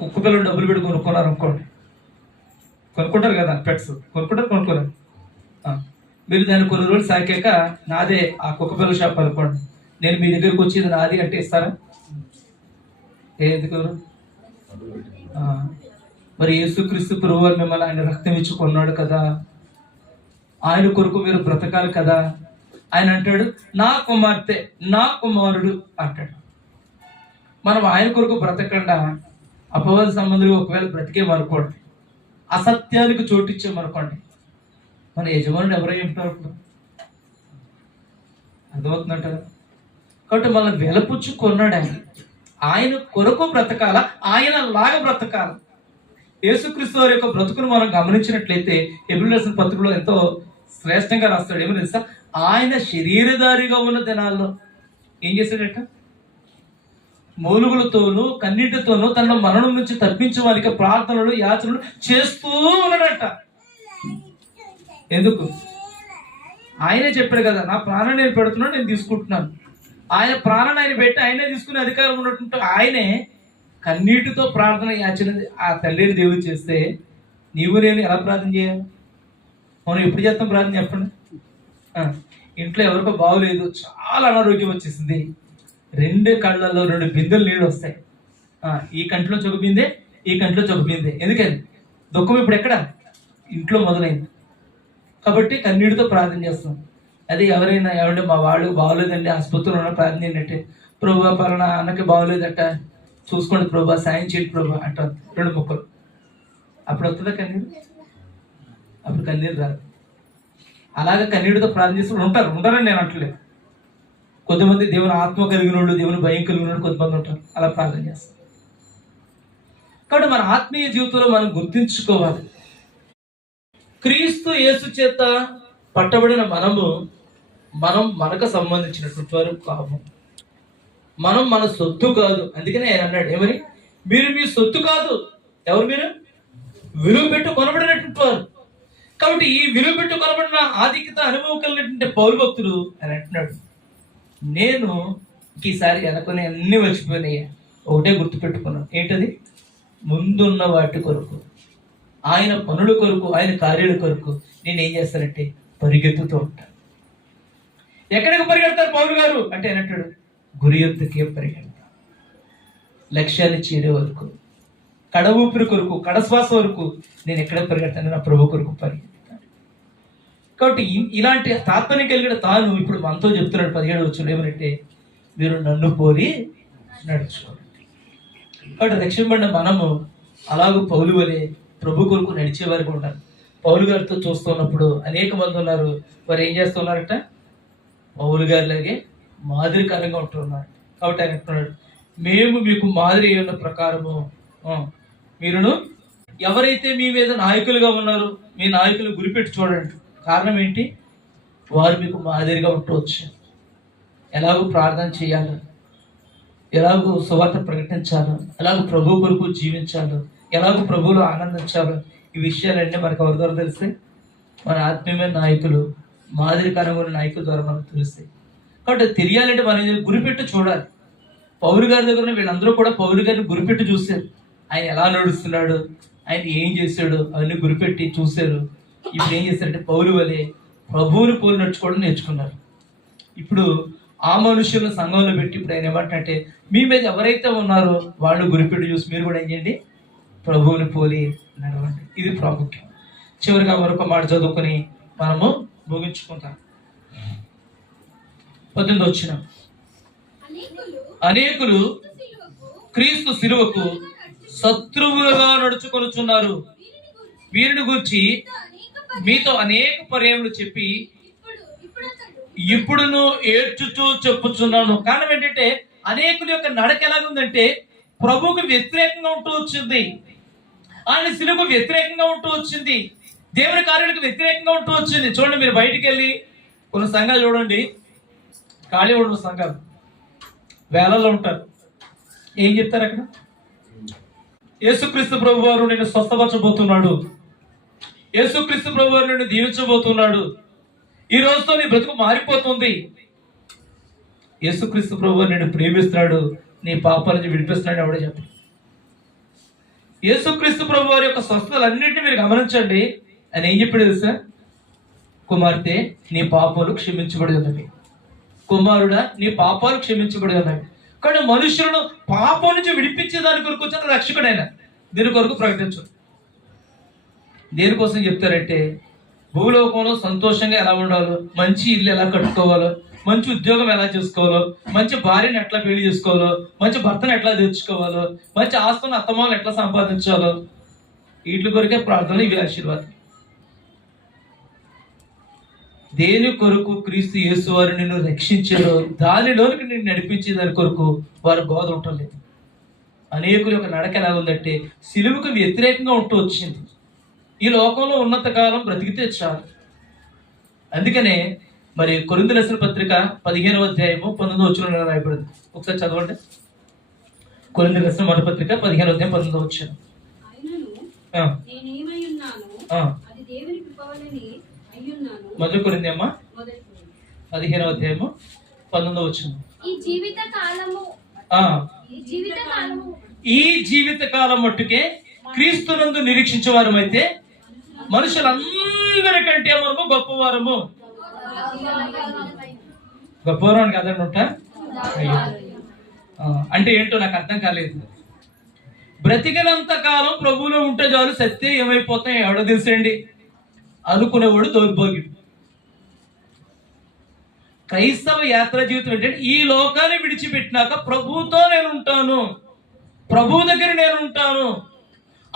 కుక్క పిల్లలు డబ్బులు పెట్టి కొనుక్కున్నారు అనుకోండి కొనుక్కుంటారు కదా పెట్స్. కొనుక్కుంటారు కొనుక్కోరు మీరు దాన్ని కొన్ని రోజులు సాకాక నాదే ఆ కుక్క పిల్లల షాప్ అనుకోండి. నేను మీ దగ్గరికి వచ్చి ఇది నాది అంటే ఇస్తారా? ఎందుకు? మరి యేసుక్రీస్తు ప్రభు మిమ్మల్ని ఆయన రక్తం ఇచ్చి కొన్నాడు కదా. ఆయన కొరకు మీరు బ్రతకాలి కదా. ఆయన అంటాడు నా కుమార్తె నా కుమారుడు అంటాడు. మనం ఆయన కొరకు బ్రతకుండా అపవాద సంబంధులు ఒకవేళ బ్రతికేమనుకోండి అసత్యానికి చోటిచ్చామనుకోండి మన యజమానుడు ఎవరై ఉంటారు అప్పుడు అర్థమవుతుందంట కాబట్టి మనం వెలపుచ్చు కొన్నాడు ఆయన. ఆయన కొరకు బ్రతకాల? ఆయన లాగా బ్రతకాల? యేసుక్రీస్తు వారి యొక్క బ్రతుకును మనం గమనించినట్లయితే ఎబ్రిలసిన పత్రికలో ఎంతో శ్రేష్టంగా రాస్తాడు. ఏమో తెలుసా? ఆయన శరీరధారిగా ఉన్న దినాల్లో ఏం చేశాడట? మూలుగులతోనూ కన్నీటితోనూ తన మరణం నుంచి తప్పించడానికి ప్రార్థనలు యాచనలు చేస్తూ ఉన్నాడట. ఎందుకు? ఆయనే చెప్పాడు కదా నా ప్రాణం నేను పెడుతున్నాను నేను తీసుకుంటున్నాను. ఆయన ప్రాణం ఆయన పెట్టి ఆయనే తీసుకునే అధికారం ఉన్నట్టు ఆయనే కన్నీటితో ప్రార్థన యాచన ఆ తల్లిని దేవుడు చేస్తే నీవు నేను ఎలా ప్రార్థన చేయాలి? మనం ఎప్పుడు చేస్తాం ప్రార్థన చెప్పండి? ఇంట్లో ఎవరికో బాగోలేదు చాలా అనారోగ్యం వచ్చేసింది. రెండు కళ్ళల్లో రెండు బిందెలు నీళ్ళు వస్తాయి. ఈ కంట్లో ఒక ఈ కంట్లో ఒక ఎందుకని? దుఃఖం ఇప్పుడు ఎక్కడ? ఇంట్లో మొదలైంది. కాబట్టి కన్నీటితో ప్రార్థన చేస్తాం. అది ఎవరైనా ఎవరంటే మా వాళ్ళు బాగోలేదండి ఆసుపత్రిలో ఉన్న ప్రార్థన ఏంటంటే ప్రభా పలానా అన్నకి బాగోలేదట. చూసుకోండి ప్రభా సాయం చేయండి ప్రభా అంటారు రెండు ముక్కలు. అప్పుడు వస్తుందా కన్నీరు? అప్పుడు కన్నీరు రాదు. అలాగే కన్నీటితో ప్రార్థన చేసి ఉంటారు. ఉంటారని నేను అంటలేదు. కొంతమంది దేవుని ఆత్మ కలిగిన వాళ్ళు దేవుని భయం కలిగిన వాళ్ళు కొంతమంది ఉంటారు. అలా ప్రార్థన చేస్తారు కాబట్టి మన ఆత్మీయ జీవితంలో మనం గుర్తించుకోవాలి. క్రీస్తు యేసు చేత పట్టబడిన మనము మనం మనకు సంబంధించినటువంటి వారు కాము. మనం మన సొత్తు కాదు. అందుకనే ఆయన అన్నాడు ఏమని? మీరు మీ సొత్తు కాదు. ఎవరు మీరు? విలువ పెట్టు కొనబడినటువంటి వారు. కాబట్టి ఈ విలువ పెట్టు కొనబడిన ఆధిక్యత అనుభవం కలిగినటువంటి పౌరు భక్తుడు అని అంటున్నాడు. నేను ఈసారి అనుకునే అన్ని వచ్చిపోయినాయి ఒకటే గుర్తుపెట్టుకున్నాను. ఏంటది? ముందున్న వాటి కొరకు ఆయన పనుల కొరకు ఆయన కార్యాల కొరకు నేను ఏం చేస్తానంటే పరిగెత్తుతూ ఉంటాను ఎక్కడికి పరిగెడతారు పౌరు గారు? అంటే ఆయన అంటాడు గురి ఎత్తుకే పరిగెడతా. లక్ష్యాన్ని చేరే వరకు కడ ఊపిరి కొరకు కడ శ్వాస వరకు నేను ఎక్కడ పరిగెడతాను? నా ప్రభు కొరకు పరిగెడతాను. కాబట్టి ఇలాంటి తాత్పర్యం కలిగిన తాను ఇప్పుడు మనతో చెప్తున్నాడు పదిహేడు వచ్చి ఏమనంటే మీరు నన్ను పోలి నడుచుకోండి. కాబట్టి రక్షింపడిన మనము అలాగూ పౌలు వలె ప్రభు కొరకు నడిచే వారికి ఉండాలి. పౌలు గారితో చూస్తున్నప్పుడు అనేక మంది ఉన్నారు. వారు ఏం చేస్తున్నారట? పౌలు గారిలాగే మాదిరికరంగా ఉంటున్నారు. కాబట్టి ఆయన అంటున్నాడు మేము మీకు మాదిరి ఉన్న ప్రకారము మీరును ఎవరైతే మీ మీద నాయకులుగా ఉన్నారో మీ నాయకులు గురిపెట్టి చూడండి. కారణం ఏంటి? వారు మీకు మాదిరిగా ఉండవచ్చు ఎలాగో ప్రార్థన చేయాలి. ఎలాగో సువార్త ప్రకటించాలో. ఎలాగో ప్రభు కొరకు జీవించాలో. ఎలాగో ప్రభువులో ఆనందించాలో. ఈ విషయాలన్నీ మనకు ఎవరి ద్వారా తెలిస్తే మన ఆత్మీయమైన నాయకులు మాదిరికరమైన నాయకుల ద్వారా మనకు తెలుస్తాయి. కాబట్టి తెలియాలంటే మనం ఇది గురిపెట్టి చూడాలి. పౌరు గారి దగ్గర వీళ్ళందరూ కూడా పౌరు గారిని గురిపెట్టి చూశారు. ఆయన ఎలా నడుస్తున్నాడు? ఆయన ఏం చేశాడు? అవన్నీ గురిపెట్టి చూశారు. ఇప్పుడు ఏం చేశారంటే పౌరు వలె ప్రభువుని పోలి నడుచుకోవడం నేర్చుకున్నారు. ఇప్పుడు ఆ మనుషులను సంఘంలో పెట్టి ఇప్పుడు ఆయన ఏమంటే మీ మీద ఎవరైతే ఉన్నారో వాళ్ళు గురిపెట్టి చూసి మీరు కూడా ఏం చేయండి? ప్రభువుని పోలి నడవండి. ఇది ప్రాముఖ్యం. చివరిగా మరొక మాట చదువుకొని మనము ముగించుకుంటాం పద్దెనిమిది వచ్చిన అనేకులు క్రీస్తు శిలువకు శత్రువులుగా నడుచుకొనుచున్నారు. వీరిని గురించి మీతో అనేక పర్యములు చెప్పి ఇప్పుడును ఏడ్చుచూ చెప్పుచున్నాను. కారణం ఏంటంటే అనేకుల యొక్క నడక ఎలాగుందంటే ప్రభువుకు వ్యతిరేకంగా ఉంటూ వచ్చింది. ఆయన శిలువకు వ్యతిరేకంగా ఉంటూ వచ్చింది. దేవుని కార్యాలకు వ్యతిరేకంగా ఉంటూ వచ్చింది. చూడండి మీరు బయటికి వెళ్ళి కొన్ని సంఘాలు చూడండి. ఖాళీ ఉన్న సంఘాలు. వేలల్లో ఉంటారు. ఏం చెప్తారు అక్కడ? యేసుక్రీస్తు ప్రభు వారు నేను స్వస్థపరచబోతున్నాడు. యేసుక్రీస్తు ప్రభు నిన్ను దీవించబోతున్నాడు. ఈ రోజుతో నీ బ్రతుకు మారిపోతుంది. యేసుక్రీస్తు ప్రభు నిన్ను ప్రేమిస్తున్నాడు. నీ పాపాల నుంచి విడిపిస్తున్నాడు ఎవడో చెప్పండి. యేసుక్రీస్తు ప్రభు వారి యొక్క స్వస్థతలన్నింటినీ మీరు గమనించండి. ఆయన ఏం చెప్పాడు తెలుసా? కుమార్తె నీ పాపాలు క్షమించబడి ఉన్నవి. కుమారుడా నీ పాపాలు క్షమించబడి ఉన్నవి. కానీ మనుషులను పాపం నుంచి విడిపించే దాని కొరకు వచ్చిన రక్షకుడైన. దీని కొరకు ప్రకటించు. దేనికోసం చెప్తారంటే భూలోకంలో సంతోషంగా ఎలా ఉండాలో మంచి ఇల్లు ఎలా కట్టుకోవాలో మంచి ఉద్యోగం ఎలా చేసుకోవాలో మంచి భార్యను ఎట్లా పెళ్ళి చేసుకోవాలో మంచి భర్తను ఎట్లా తెచ్చుకోవాలో మంచి ఆస్తులను అత్తమాలను ఎట్లా సంపాదించాలో వీటి కొరకే ప్రార్థన ఇవి ఆశీర్వాదం. దేని కొరకు క్రీస్తు యేసు వారు నిన్ను రక్షించారో దానిలోనికి నిన్ను నడిపించే దాని కొరకు వారు బోధ ఉండటం లేదు. అనేకుల యొక్క నడక ఎలా ఉందంటే సిలువుకు వ్యతిరేకంగా ఉంటూ వచ్చింది. ఈ లోకంలో ఉన్నంత కాలం బ్రతికితే చాలు. అందుకనే మరి కొరింది రసన పత్రిక పదిహేనవ అధ్యాయము పంతొమ్మిది వచ్చిన రాయబడింది? ఒకసారి చదవండి. కొరింది రసన మొదటి పత్రిక పదిహేనవ అధ్యాయం పంతొమ్మిది వచ్చిన మొదటి కొరింది అమ్మ పదిహేనవ అధ్యాయము పంతొమ్మిది వచ్చిన ఈ జీవిత కాలము ఈ జీవిత కాలము ఈ జీవిత కాలం మట్టుకే క్రీస్తునందు నిరీక్షించే వారమైతే మనుషులందరికంటే మనము గొప్పవారము. గొప్పవారం కదండి ఉంటా? అయ్యో. అంటే ఏంటో నాకు అర్థం కాలేదు. బ్రతికినంత కాలం ప్రభువులో ఉంటే చాలు సత్తే ఏమైపోతాయి ఎవడో తెలుసండి? అనుకునేవాడు దౌర్భాగ్యుడు. క్రైస్తవ యాత్ర జీవితం ఏంటంటే ఈ లోకాన్ని విడిచిపెట్టినాక ప్రభువుతో నేను ఉంటాను. ప్రభువు దగ్గర నేను ఉంటాను.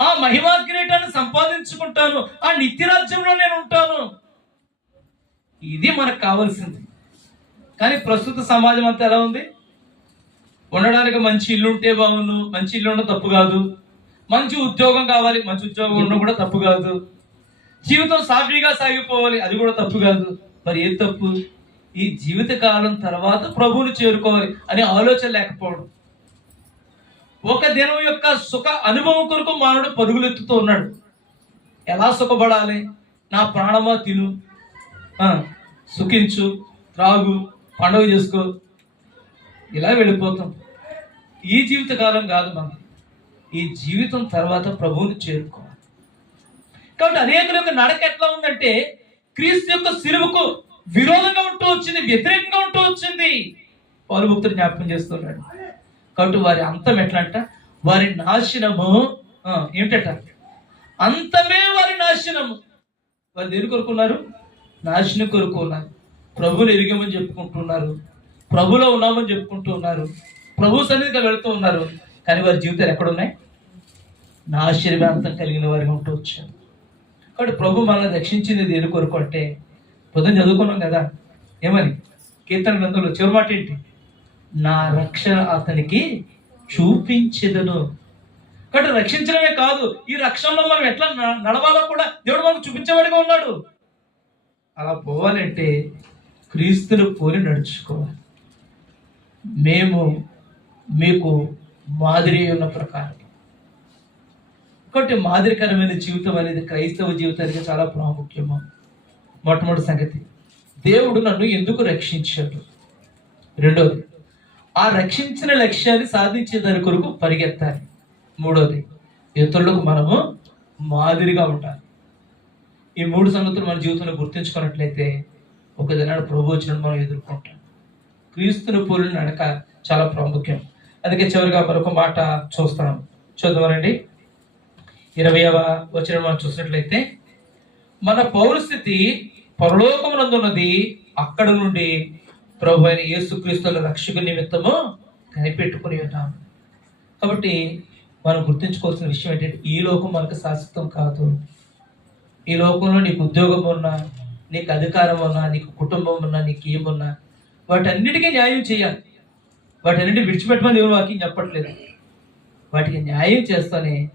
ఆ మహిమా కిరీటాన్ని సంపాదించుకుంటాను. ఆ నిత్యరాజ్యంలో నేను ఉంటాను. ఇది మనకు కావాల్సింది. కానీ ప్రస్తుత సమాజం అంతా ఎలా ఉంది? ఉండడానికి మంచి ఇల్లు ఉంటే బాగుండు. మంచి ఇల్లు ఉండడం తప్పు కాదు. మంచి ఉద్యోగం కావాలి. మంచి ఉద్యోగం ఉండడం కూడా తప్పు కాదు. జీవితం సాఫీగా సాగిపోవాలి. అది కూడా తప్పు కాదు. మరి ఏం తప్పు? ఈ జీవిత కాలం తర్వాత ప్రభువుని చేరుకోవాలి అనే ఆలోచన లేకపోవడం. ఒక దినం యొక్క సుఖ అనుభవం కొరకు మానవుడు పరుగులెత్తుతూ ఉన్నాడు. ఎలా సుఖపడాలి? నా ప్రాణమా తిను. సుఖించు త్రాగు పండుగ చేసుకో. ఇలా వెళ్ళిపోతాం. ఈ జీవిత కాలం కాదు మనం ఈ జీవితం తర్వాత ప్రభువుని చేరుకోవాలి. కాబట్టి అనేకుల యొక్క నడక ఎట్లా ఉందంటే క్రీస్తు యొక్క సిలువకు విరోధంగా ఉంటూ వచ్చింది వ్యతిరేకంగా ఉంటూ వచ్చింది. పౌరు భక్తుడు జ్ఞాపకం చేస్తున్నాడు. కాబట్టి వారి అంతం ఎట్లా అంట వారి నాశనము. ఆ, ఏమిటట? అంతమే వారి నాశనము. వారు దేని కొరుకున్నారు? నాశనం కొరుకున్నారు ప్రభువుని ఎరిగామని చెప్పుకుంటున్నారు. ప్రభులో ఉన్నామని చెప్పుకుంటూ ఉన్నారు ప్రభు సన్నిధిగా వెళుతూ ఉన్నారు. కానీ వారి జీవితాలు ఎక్కడున్నాయి? నాశనమే అంతం కలిగిన వారిగా ఉంటూ వచ్చారు కాబట్టి ప్రభు మనల్ని రక్షించింది దేని కొరకు అంటే పొద్దున చదువుకున్నాం కదా? ఏమని? కీర్తన గ్రంథంలో చివరి మాట ఏంటి? నా రక్షణ అతనికి చూపించెదను. కాబట్టి రక్షించడమే కాదు ఈ రక్షణలో మనం ఎట్లా న- నడవాలో కూడా దేవుడు మనకు చూపించేవాడిగా ఉన్నాడు. అలా పోవాలంటే క్రీస్తును పోలి నడుచుకోవాలి. మేము మీకు మాదిరి ఉన్న ప్రకారం. ఒకటి మాదిరికరమైన జీవితం అనేది క్రైస్తవ జీవితానికి చాలా ప్రాముఖ్యము. మొట్టమొదటి సంగతి దేవుడు నన్ను ఎందుకు రక్షించాడు? రెండోది ఆ రక్షించిన లక్ష్యాన్ని సాధించే దాని కొరకు పరిగెత్తాలి. మూడోది ఇతరులకు మనము మాదిరిగా ఉండాలి. ఈ మూడు సంగతులు మన జీవితంలో గుర్తుంచుకున్నట్లయితే ఒక దినాడు ప్రభు మనం ఎదుర్కొంటాం. క్రీస్తుని పోలిన నడక చాలా ప్రాముఖ్యం. అందుకే చివరిగా మరొక మాట చూస్తాం. చూద్దామనండి ఇరవైవ వచ్చిన మనం చూసినట్లయితే మన పౌరస్థితి పరలోకమునందున్నది అక్కడ నుండి ప్రభు అయిన యేసుక్రీస్తుల రక్షకు నిమిత్తము కనిపెట్టుకుని ఉన్నాం కాబట్టి మనం గుర్తుంచుకోవాల్సిన విషయం ఏంటంటే ఈ లోకం మనకు శాశ్వతం కాదు. ఈ లోకంలో నీకు ఉద్యోగం ఉన్నా నీకు అధికారం ఉన్నా నీకు కుటుంబం ఉన్నా నీకు ఏమున్నా వాటన్నిటికీ న్యాయం చేయాలి. వాటన్నిటి విడిచిపెట్టమని దేవుడు వాక్యం చెప్పట్లేదు. వాటికి న్యాయం చేస్తూనే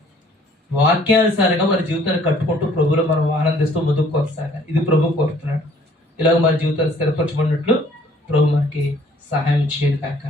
వాక్యానుసారంగా మన జీవితాన్ని కట్టుకుంటూ ప్రభువులో మనం ఆనందిస్తూ ముందుకు కొనసాగాలి. ఇది ప్రభు కోరుతున్నాడు. ఇలాగ మన జీవితాన్ని స్థిరపరచబడినట్లు ప్రభు మనకి సహాయం చేయదు కాక